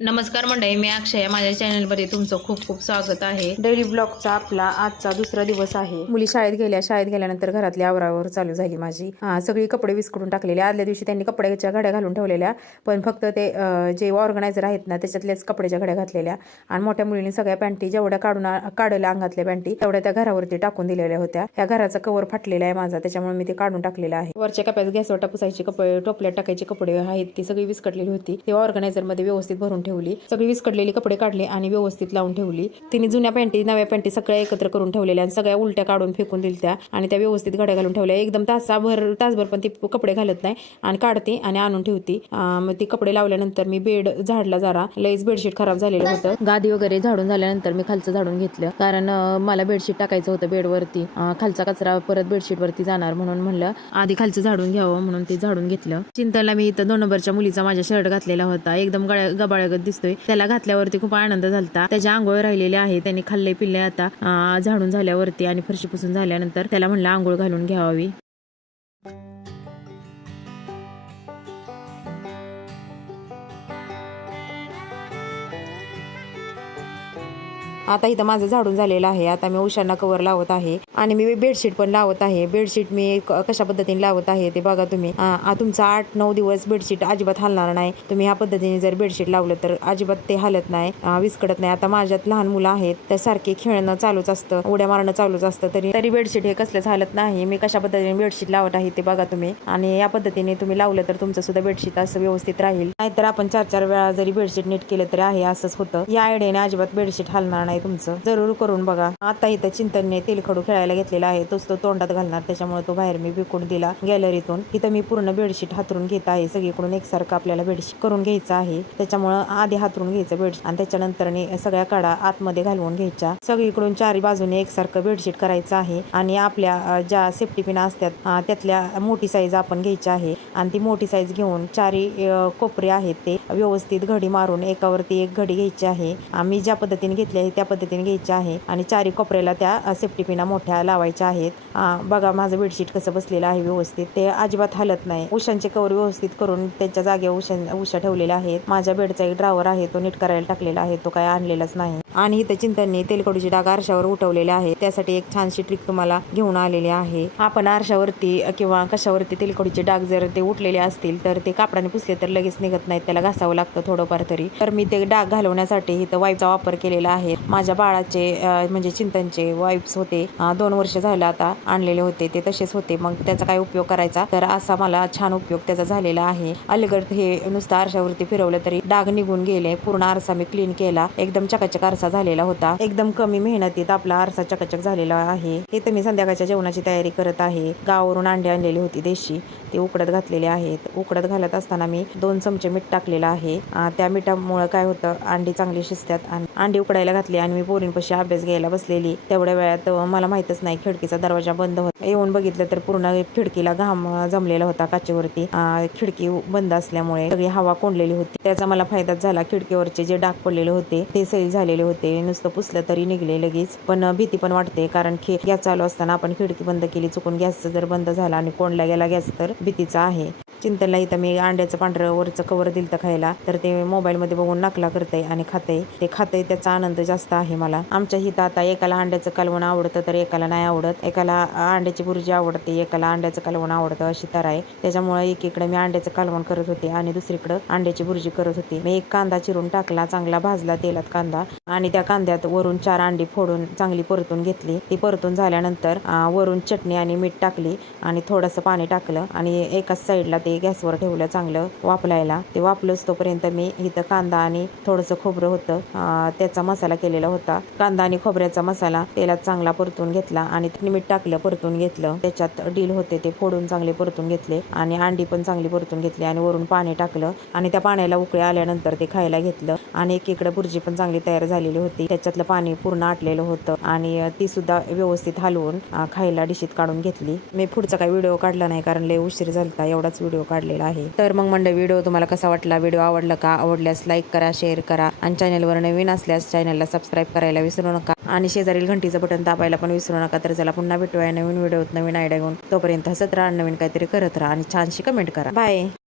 नमस्कार मंडळी मी अक्षय. माझ्या चॅनलमध्ये तुमचं खूप खूप स्वागत आहे. डेली ब्लॉगचा आपला आजचा दुसरा दिवस आहे. मुली शाळेत गेल्या शाळेत गेल्यानंतर घरातली आवरावर चालू झाली माझी. सगळी कपडे विस्कटून टाकलेले. आदल्या दिवशी त्यांनी कपड्याच्या घड्या घालून ठेवलेल्या पण फक्त ते जे ऑर्गनायझर आहेत ना त्याच्यातल्याच कपड्याच्या घड्या घातलेल्या. आणि मोठ्या मुलींनी सगळ्या पॅन्टी जेवढ्या काढून काढल्या अंगातल्या पॅन्टी तेवढ्या त्या घरावरती टाकून दिलेल्या होत्या. ह्या घराचा कवर फाटलेला आहे माझा. त्याच्यामुळे मी ते काढून टाकलेलं आहे. वरच्या कप्यात गॅसवर टापुसायचे कपडे टोपल्यात टाकायचे कपडे आहेत ती सगळी विस्कटलेली होती. ते ऑर्गनायझरमध्ये व्यवस्थित भरून ठेवली. सगळी विस्कटलेली कपडे काढले आणि व्यवस्थित लावून ठेवली. तिने जुन्या पॅन्टी नव्या पॅन्टी सगळ्या एकत्र करून ठेवलेल्या आणि सगळ्या उलट्या काढून फेकून दिल्या त्या आणि त्या व्यवस्थित घड्या घालून ठेवल्या. एकदम तासाभर तासभर पण ती कपडे घालत नाही आणि काढते आणि आणून ठेवते. मग ती कपडे लावल्यानंतर मी बेड झाडला जरा लईच बेडशीट खराब झालेलं होतं. गादी वगैरे झाडून झाल्यानंतर मी खालचं झाडून घेतलं. कारण मला बेडशीट टाकायचं होतं बेडवरती. खालचा कचरा परत बेडशीटवरती जाणार म्हणून म्हणलं. आधी खालचं झाडून घ्यावं म्हणून ते झाडून घेतलं. चिंतनला मी इथं दोन नंबरच्या मुलीचा माझ्या शर्ट घातलेला होता. एकदम गळ्या लागत दिसतोय. त्याला घातल्यावरती खूप आनंद झालता. त्याच्या आंघोळ राहिलेले आहे त्याने खाल्ले पिल्ले आता झाडून झाल्यावरती आणि फरशी पुसून झाल्यानंतर त्याला म्हणलं आंघोळ घालून घ्यावी. आता इथं माझं झाडून झालेलं आहे. आता मी उशांना कवर लावत आहे. आणि मी बेडशीट पण लावत आहे. बेडशीट मी कशा पद्धतीने लावत आहे ते बघा तुम्ही. तुमचा आठ नऊ दिवस बेडशीट अजिबात हलणार नाही. तुम्ही ह्या पद्धतीने जर बेडशीट लावलं तर अजिबात ते हलत नाही विस्कडत नाही. आता माझ्यात लहान मुलं आहेत तर सारखे खेळणं चालूच असतं उड्या मारणं चालूच असतं. तरी तरी बेडशीट हे कसलंच हलत नाही. मी कशा पद्धतीने बेडशीट लावत आहे ते बघा तुम्ही. आणि या पद्धतीने तुम्ही लावलं तर तुमचं सुद्धा बेडशीट असं व्यवस्थित राहील. नाहीतर आपण चार चार वेळा जरी बेडशीट नीट केलं तरी आहे असंच होतं. या आयडियाने अजिबात बेडशीट हलणार नाही तुमचं. जरूर करून बघा. आता इथं चिंतनने तेलखडू खेळायला घेतलेला आहे. तोच तो तोंडात घालणार. त्याच्यामुळे तो बाहेर मी विकून दिला गॅलरीतून. इथं मी पूर्ण बेडशीट हातरून घेत आहे. सगळीकडून एकसारखं आपल्याला बेडशीट करून घ्यायचं आहे. त्याच्यामुळं आधी हातरून घ्यायचं बेडशीट आणि त्याच्यानंतर सगळ्या काडा आतमध्ये घालवून घ्यायच्या. सगळीकडून चारी बाजूने एकसारखं बेडशीट करायचं आहे. आणि आपल्या ज्या सेफ्टी पिना असतात त्यातल्या मोठी साईज आपण घ्यायची आहे. आणि ती मोठी साईज घेऊन चारी कोपरे आहेत ते व्यवस्थित घडी मारून एकावरती एक घडी घ्यायची आहे. आम्ही ज्या पद्धतीने घेतली आहे त्या पद्धतीने घ्यायची आहे आणि चारी कोपऱ्याला त्या सेफ्टी पिना मोठ्या लावायच्या आहेत. बघा माझं बेडशीट कसं बसलेलं आहे व्यवस्थित. ते अजिबात हलत नाही. उशांचे कवर व्यवस्थित करून त्यांच्या जागेवर उशा उशा ठेवलेल्या आहेत. माझ्या बेडचा एक ड्रावर आहे तो नीट करायला टाकलेला आहे. तो काय आणलेलाच नाही. आणि इथं चिंतनने तेलकडूची डाग आरशावर उठवलेले आहे. त्यासाठी एक छानशी ट्रिक तुम्हाला घेऊन आलेली आहे. आपण आरशावरती किंवा कशावरती तेलकडूचे डाग जर ते उठलेले असतील तर ते कापडाने पुसले तर लगेच निघत नाहीत. त्याला घासावं लागतं थोडंफार तरी. तर मी ते डाग घालवण्यासाठी इथं वाईपचा वापर केलेला आहे. माझ्या बाळाचे म्हणजे चिंतनचे वाईप्स होते. दोन वर्ष झालं आता आणलेले होते. ते तसेच होते. मग त्याचा काय उपयोग करायचा? तर असा मला छान उपयोग त्याचा झालेला आहे. अलीगड हे नुसतं आरशावरती फिरवलं तरी डाग निघून गेले. पूर्ण आरसा मी क्लीन केला. एकदम चकाचक आरसा झालेला होता. एकदम कमी मेहनतीत आपला आरसा चकचक झालेला आहे. हे तर मी संध्याकाळच्या जेवणाची तयारी करत आहे. गावावरून अंडे आणलेली होती देशी. ते उकडत घातलेले आहेत. उकडत घालत असताना मी दोन चमचे मीठ टाकलेलं आहे. त्या मिठामुळे काय होतं अंडी चांगली शिजतात आणि अंडी उकडायला घातली आणि मी पोरींपाशी अभ्यास घ्यायला बसलेली. तेवढ्या वेळात मला माहितच नाही खिडकीचा दरवाजा बंद होता. येऊन बघितलं तर पूर्ण खिडकीला घाम जमलेला होता काचेवरती. खिडकी बंद असल्यामुळे सगळी हवा कोंडलेली होती. त्याचा मला फायदाच झाला. खिडकीवरचे जे डाग पडलेले होते ते सैल झालेले होते. नुसतं पुसलं तरी निघले लगेच. पण भीती पण वाटते. कारण की गॅस चालू असताना आपण खिडकी बंद केली चुकून गॅस जर बंद झाला आणि कोंडला गेला गॅस तर भीतीचा आहे. चिंतनला इथं मी अंड्याचं पांढरं वरचं कवर दिलं खायला. तर ते मोबाईलमध्ये बघून नकला करते आणि खाते ते खाते त्याचा आनंद जास्त आहे मला. आमच्या इथं आता एकाला अंड्याचं कालवण आवडतं तर एकाला नाही आवडत. एकाला अंड्याची भुर्जी आवडते एकाला अंड्याचं कालवण आवडतं अशी तर आहे. त्याच्यामुळे एकीकडे मी अंड्याचं कालवण करत होते आणि दुसरीकडे अंड्याची भुर्जी करत होते. मी एक कांदा चिरून टाकला चांगला भाजला तेलात कांदा आणि आणि त्या कांद्यात वरून चार अंडी फोडून चांगली परतून घेतली. ती परतून झाल्यानंतर वरून चटणी आणि मीठ टाकली आणि थोडंसं पाणी टाकलं आणि एकाच साईडला ते गॅसवर ठेवलं चांगलं वापलायला ते वापलंच तोपर्यंत मी इथं कांदा आणि थोडंसं खोबरं होतं. त्याचा मसाला केलेला होता. कांदा आणि खोबऱ्याचा मसाला तेलात चांगला परतून घेतला आणि मीठ टाकलं परतून घेतलं. त्याच्यात डील होते ते फोडून चांगले परतून घेतले आणि अंडी पण चांगली परतून घेतली आणि वरून पाणी टाकलं आणि त्या पाण्याला उकळी आल्यानंतर ते खायला घेतलं आणि एकीकडे भुर्जी पण चांगली तयार झालेली होती. त्याच्यातलं पाणी पूर्ण आटलेलं होतं आणि ती सुद्धा व्यवस्थित हलवून खायला डिशीत काढून घेतली. मी पुढचा काही व्हिडिओ काढला नाही कारण लय उशीर झालता एवढाच व्हिडिओ काढलेला आहे. तर मग मंडळ व्हिडिओ तुम्हाला कसा वाटला? व्हिडिओ आवडला का? आवडल्यास लाईक करा शेअर करा आणि चॅनलवर नवीन असल्यास चॅनलला सबस्क्राईब करायला विसरू नका. आणि शेजारील घंटीचं बटन दाबायला पण विसरू नका तर चला पुन्हा भेटूया नवीन व्हिडिओत नवीन आयडिया घेऊन. तोपर्यंत हसत राहा नवीन काहीतरी करत राहा आणि छानशी कमेंट करा. बाय